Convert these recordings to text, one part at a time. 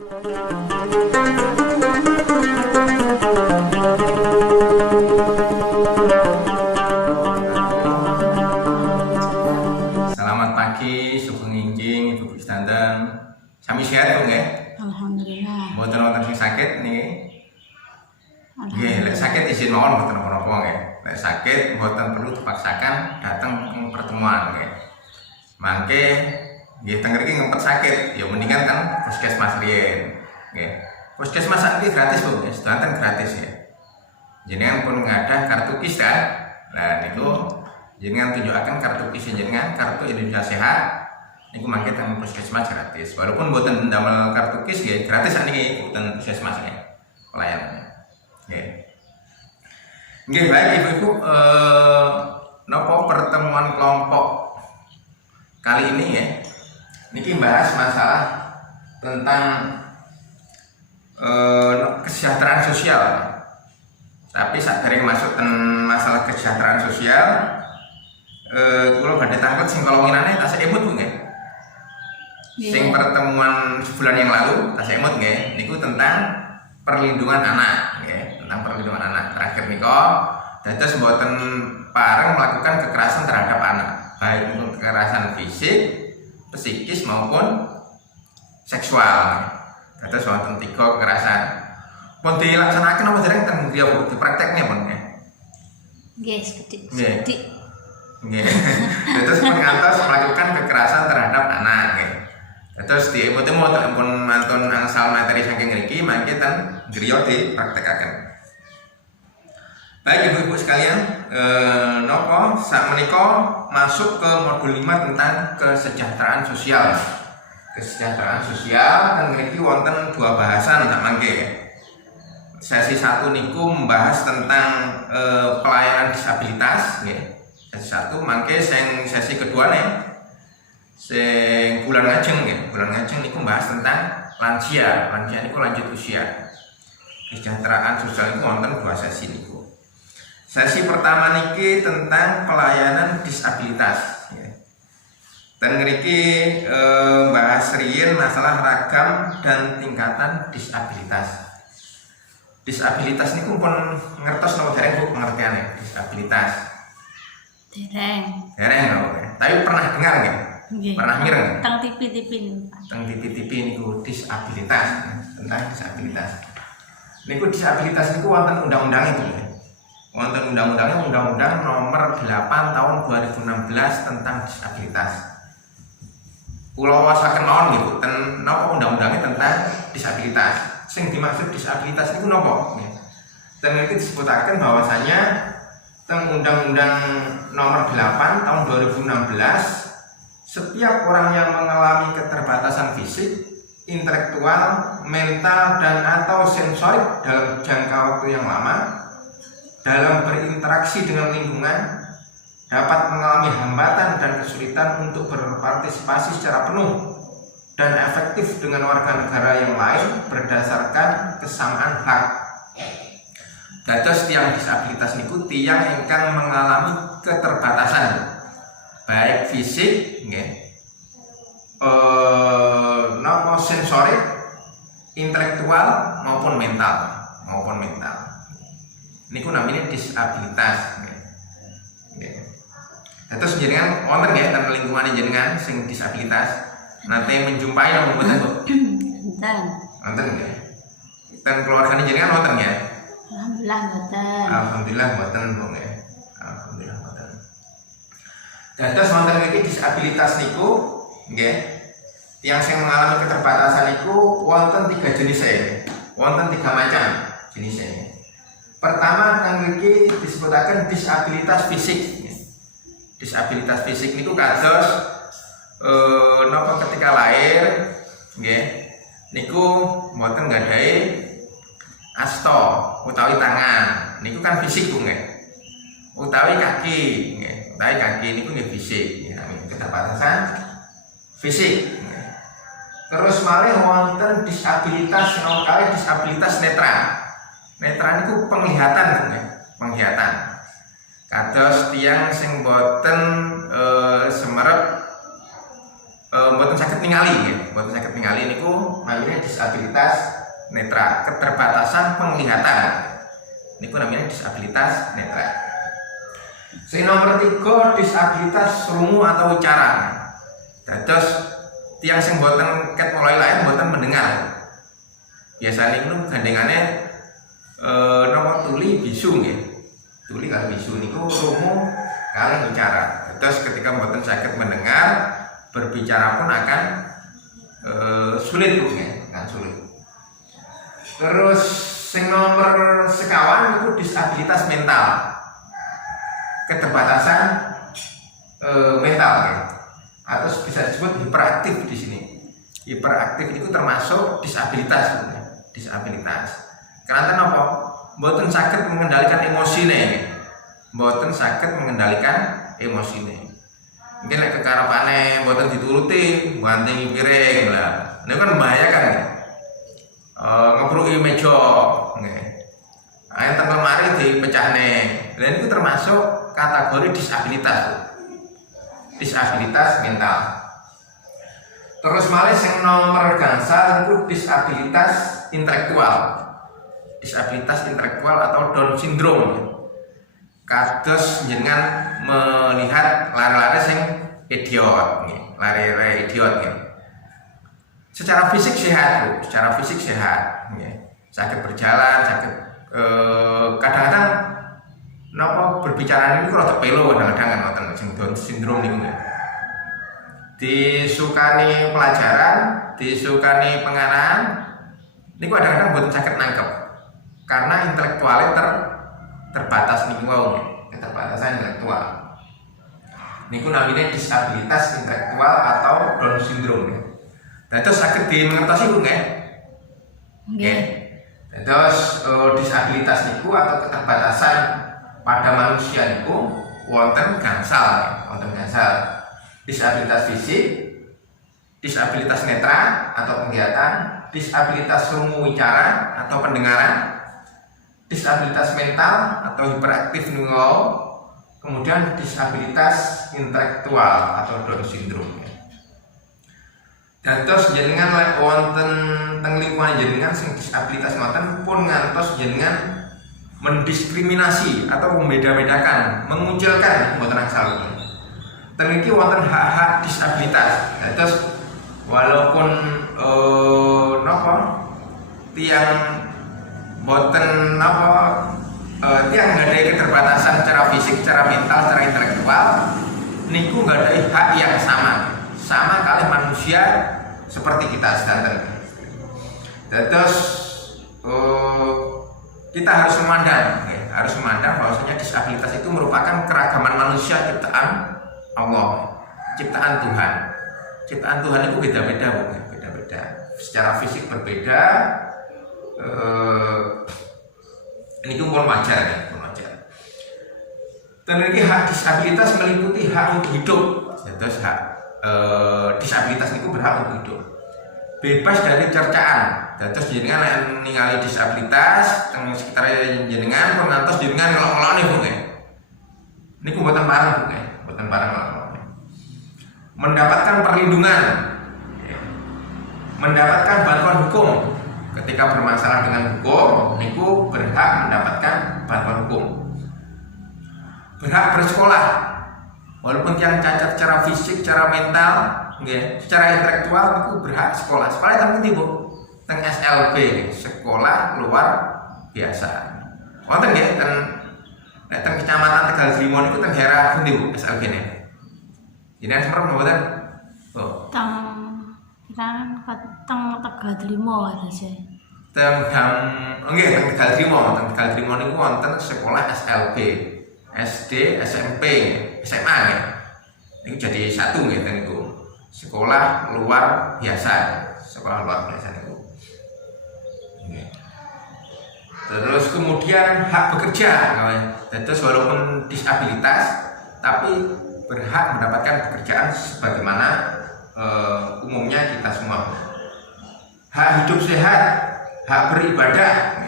Selamat pagi, sugeng injing, Ibu Standan. Sami sehat dong ya? Alhamdulillah. Mboten wonten sing sakit niki. Nggih, lek sakit izin mawon mboten napa-napa nggih. Lek sakit mboten perlu dipaksakan datang ke pertemuan nggih. Mangke nggih teng mriki ngempet sakit, ya mendingan kan puskesmas riyen. Nggih. Puskesmas sakit gratis Bu, nggih, sedanten gratis ya. Jenengan pun ngadah kartu KIS kan? Nah niku jenengan tunjukaken kartu KIS jenengan, kartu Indonesia Sehat. Niku mangke teng puskesmas gratis. Walaupun mboten ndamel kartu KIS nggih, gratis niki mboten puskesmas nggih. Pelayanannya. Nggih. Nggih baik Ibu-ibu, napa pertemuan kelompok kali ini ya. Niki bahas masalah tentang kesejahteraan sosial. Tapi saat dari masuk masalah kesejahteraan sosial, kula badhe tangkut sing kolonginane tasih emut Bu nggih. Sing pertemuan sebulan yang lalu tasih emut nggih, niku tentang perlindungan anak nggih, tentang perlindungan anak. Terakhir nika dados mboten pareng melakukan kekerasan terhadap anak, baik untuk kekerasan fisik, psikis maupun seksual. Dados wonten 3 kekerasan. Pun dilaksanakan apa dereng teng griya Bu, dipraktekne pun nggih. Nggih, sedik. Nggih. Dados pengantos melakukan kekerasan terhadap anak nggih. Dados diemut-emut pun mantun angsal materi saking ngriki mangke ten griya dipraktekaken. Baik Ibu-ibu sekalian, napa sakmenika masuk ke modul 5 tentang kesejahteraan sosial. Kesejahteraan sosial kan ngriki wonten 2 bahasan tak mangke. Sesi 1 niku membahas tentang pelayanan disabilitas nggih. Sesi 1 mangke sesi kedua nih sing bulan ngajeng nggih. Bulan ngajeng niku membahas tentang lansia. Lansia niku lanjut usia. Kesejahteraan sosial itu wonten 2 sesi niku. Sesi pertama niki tentang pelayanan disabilitas nggih. Dan ngriki bahas riyen masalah ragam dan tingkatan disabilitas. Disabilitas niku pun ngertos napa dereng Bu pengertiane disabilitas? Dereng napa? Tapi pernah dengar nggih? Nggih. Pernah mireng? Teng TV Teng TV niku disabilitas, tentang disabilitas. Niku disabilitas niku wonten undang-undang itu nggih. Wonten undang-undangnya Undang-Undang Nomor 8 Tahun 2016 tentang disabilitas. Kula wasaken mawon nggih Bu, ten napa undang-undangnya tentang disabilitas. Sing dimaksud disabilitas itu nopo? Dan itu disebutaken bahwasanya teng Undang-Undang Nomor 8 Tahun 2016 setiap orang yang mengalami keterbatasan fisik, intelektual, mental dan atau sensorik dalam jangka waktu yang lama dalam berinteraksi dengan lingkungan dapat mengalami hambatan dan kesulitan untuk berpartisipasi secara penuh dan efektif dengan warga negara yang lain berdasarkan kesamaan hak. Dados tiyang disabilitas niku tiyang ingkang mengalami keterbatasan baik fisik nggih, napa sensorik, intelektual maupun mental. Niku namanya disabilitas nggih. Dados jenengan wonten nggih teng lingkungan jenengan sing disabilitas nanti menjumpai yang membuat Bu? Wonten nggih. Ten keluargane jenengan wonten nggih? Alhamdulillah mboten. Alhamdulillah mboten Bu nggih. Alhamdulillah mboten. Dados wonten niki disabilitas niku nggih. Yang sing mengalami keterbatasan niku wonten 3 jenis wonten 3 macam jenis. Pertama teng mriki disebutaken disabilitas fisik. Disabilitas fisik niku kados napa ketika lahir nggih niku mboten nggadhahi asta utawi tangan. Niku kan fisik Bu nggih. Utawi kaki nggih. Utawi kaki niku nggih fisik nggih. Keterbatasan fisik nggih. Terus malih wonten disabilitas kali disabilitas netra. Netra niku penglihatan nggih. Penglihatan. Kados tiyang sing boten semerep mboten saged ningali ya, mboten saged ningali niku namanya disabilitas netra, keterbatasan penglihatan. Niku namanya disabilitas netra. Sing nomor 3 disabilitas rungu atau wicara. Dados tiyang sing mboten ket mulai lain mboten mendengar. Biasanya niku gandengane napa tuli bisu nggih. Tuli kali bisu niku rungu kali wicara. Terus ketika mboten saged mendengar, berbicara pun akan sulit ya, akan sulit. Terus sing nomor sekawan itu disabilitas mental, keterbatasan mental ya. Atau bisa disebut hiperaktif di sini. Hiperaktif itu termasuk disabilitas ya. Disabilitas. Karena apa? Mboten saged mengendalikan emosine. Mboten saged mengendalikan emosine. Mungkin lek kekarepane mboten dituruti, banting piring lah. Niku kan membahayakan ya. Ngebruki meja nggih. Enten lemari dipecahne. Lha niku termasuk kategori disabilitas. Disabilitas mental. Terus malih sing nomor gangsal itu disabilitas intelektual. Disabilitas intelektual atau Down syndrome. Kados jenengan melihat lare-lare sing idiot nggih, lare-lare idiot nggih. Secara fisik sehat, Bu. Secara fisik sehat nggih. Sakit berjalan, sakit kadang-kadang napa berbicara niku rada pelo kadang-kadang ngoten sing Down syndrome niku nggih. Disukani pelajaran, disukani pengarahan niku kadang-kadang mboten saged nangkep karena intelektualnya terbatas niku wau, keterbatasan intelektual. Niku namanya disabilitas intelektual atau Down syndrome. Terus saged dimengertosi Bu nggih? Nggih. Terus disabilitas niku atau keterbatasan pada manusia niku wonten gangsal, wonten gangsal. Disabilitas fisik, disabilitas netra atau penglihatan, disabilitas rungu wicara atau pendengaran, disabilitas mental atau hiperaktif niku, kemudian disabilitas intelektual atau Down syndrome. Dados jenengan lek wonten teng lingkungan jenengan sing disabilitas ngoten pun ngantos jenengan mendiskriminasi atau membeda-bedakan, mengucilkan mboten angsal. Teng iki wonten hak-hak disabilitas. Dados walaupun napa tiang boten napa tiang nggadahi keterbatasan secara fisik, secara mental, secara intelektual niku nggadahi hak yang sama kali manusia seperti kita sedanten. Terus kita harus memandang bahwasanya disabilitas itu merupakan keragaman manusia ciptaan Allah, ciptaan Tuhan. Ciptaan Tuhan itu beda-beda, beda-beda. Secara fisik berbeda. Ini pun wajar ya, pun wajar. Dan ini hak disabilitas meliputi hak untuk hidup. Terus hak disabilitas itu berhak untuk hidup, bebas dari cercaan. Terus jenengan ningali disabilitas teng sekitar jenengan pengantos jenengan ngelok-ngelokne Bu nggih. Niku mboten pareng Bu nggih, mboten pareng ngelok-ngelokne. Mendapatkan perlindungan, mendapatkan bantuan hukum. Ketika bermasalah dengan hukum, niku berhak mendapatkan bantuan hukum. Berhak bersekolah, walaupun yang cacat secara fisik, secara mental, nggih, secara intelektual niku berhak sekolah. Sekolah teng pundi Bu? Teng SLB, sekolah luar biasa. Wonten nggih teng Kecamatan Tegal Trimo niku teng daerah pundi Bu SLB-ne? Jenengan semprot mboten? Oh. Teng Tegal Trimo ada sih. Teng Tegal Trimo niku wonten sekolah SLB, SD, SMP, SMA nggih. Niku jadi satu nggih teng niku. Sekolah luar biasa. Sekolah luar biasa niku. Terus kemudian hak bekerja, terus walaupun disabilitas tapi berhak mendapatkan pekerjaan sebagaimana umumnya kita semua. Hak hidup sehat, hak beribadah.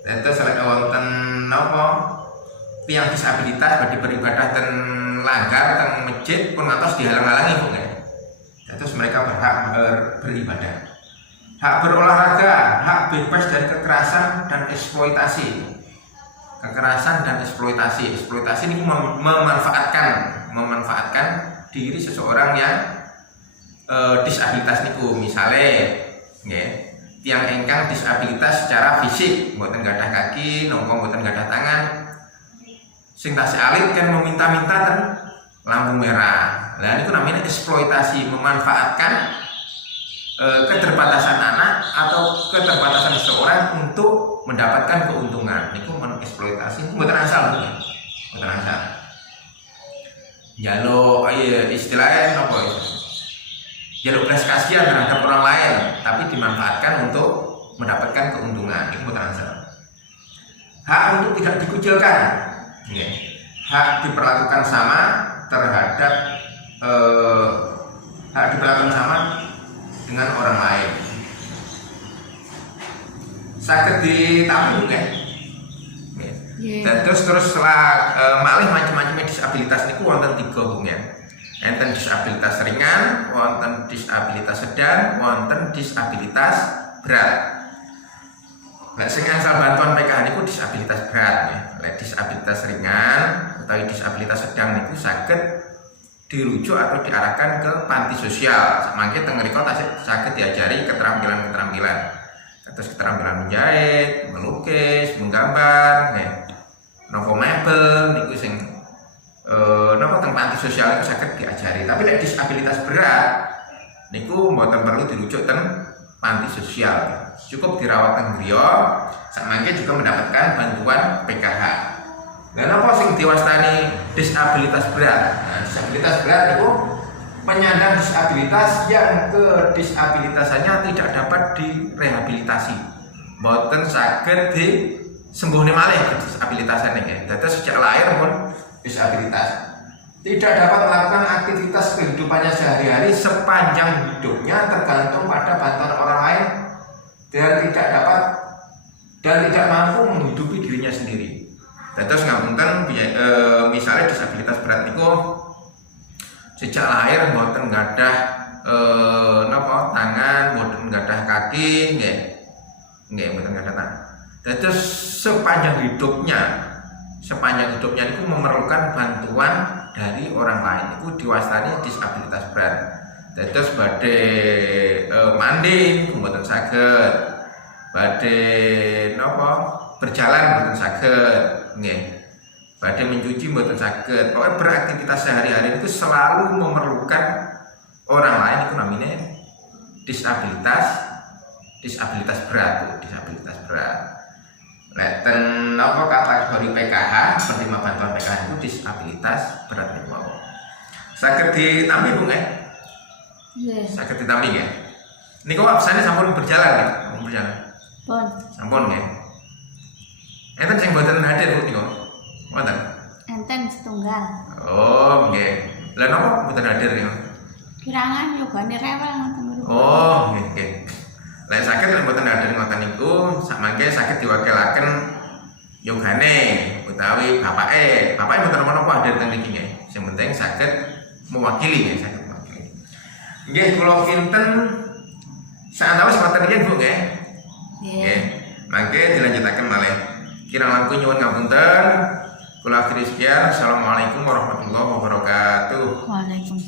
Terus wonten napa tiyang disabilitas badhe beribadah ten langgar teng masjid pun ngantos dihalang-halangi Bu nggih. Terus mereka berhak beribadah, hak berolahraga, hak bebas dari kekerasan dan eksploitasi. Kekerasan dan eksploitasi. Eksploitasi ini memanfaatkan diri seseorang yang disabilitas niku. Misalnya, tiang engkang disabilitas secara fisik, mboten gadah kaki, nongko mboten gadah tangan, sing tasih alit kan meminta-minta ten lampu merah. Nah itu namanya eksploitasi, memanfaatkan keterbatasan anak atau keterbatasan seseorang untuk mendapatkan keuntungan. Itu mengeksploitasi, mboten asal, mboten asal. Jaluk istilahnya apa itu? Jaluk belas kasihan terhadap orang lain, tapi dimanfaatkan untuk mendapatkan keuntungan. Itu mboten asal. Hak untuk tidak dikucilkan, hak diperlakukan sama terhadap hak diperlakukan sama dengan orang lain. Saged ditampung dan terus setelah malih macam-macam disabilitas niku wonten 3 Bung ya. Enten disabilitas ringan, wonten disabilitas sedang, wonten disabilitas berat. Lek sing asal bantuan PKH niku disabilitas berat ya. Lek disabilitas ringan atau disabilitas sedang niku saged dirujuk atau diarahkan ke panti sosial. Mangke teng mriko saged diajari keterampilan-keterampilan. Terus keterampilan menjahit, melukis, menggambar, nopo mebel niku sing nopo teng panti sosial itu saged diajari. Tapi lek disabilitas berat niku mboten perlu dirujuk teng panti sosial. Cukup dirawat teng griya, samangke juga mendapatkan bantuan PKH. Dan apa sing diwastani disabilitas berat? Nah, disabilitas berat itu penyandang disabilitas yang kedisabilitasannya tidak dapat direhabilitasi, boten saged disembuhne malih kedisabilitasannya ya. Dados sejak lahir pun disabilitas, tidak dapat melakukan aktivitas kehidupannya sehari-hari sepanjang hidupnya tergantung pada bantuan orang lain dan tidak mampu menghidupi dirinya sendiri. Terus ngapunten misalnya disabilitas berat niku sejak lahir mboten gadah tangan, mboten gadah kaki, nggih mboten gadah tangan. Terus sepanjang hidupnya niku memerlukan bantuan dari orang lain, niku diwastani disabilitas berat. Terus badhe mandi mboten saged, badhe berjalan mboten saged, badhe mencuci mboten saged. Pokoknya beraktivitas sehari-hari itu selalu memerlukan orang lain, itu namanya disabilitas berat, disabilitas berat. Leten kategori PKH, penerima bantuan PKH itu disabilitas berat niku. Saged ditampi Bung saged ditampi ya. Niku absane sampun berjalan Pun. Sampun nggih. Enten sing mboten hadir Bu niku. Wonten. Enten setunggal. Oh, nggih. Lah napa mboten hadir niku? Kirangan yogane rewel ngoten niku. Oh, nggih. Lek saged lek mboten hadir ngoten niku, samangke saged diwakilaken yogane utawi bapake. Bapake mboten napa-napa hadir teng niki nggih. Sing penting saged mewakili nggih, saged mewakili. Nggih, kula kinten saantawis wonten riyen Bu nggih. Nggih. Mangke dilanjutaken malih. Kirang langkung nyuwun ngapunten. Kula akhiri sekian. Assalamualaikum warahmatullahi wabarakatuh. Waalaikumsalam.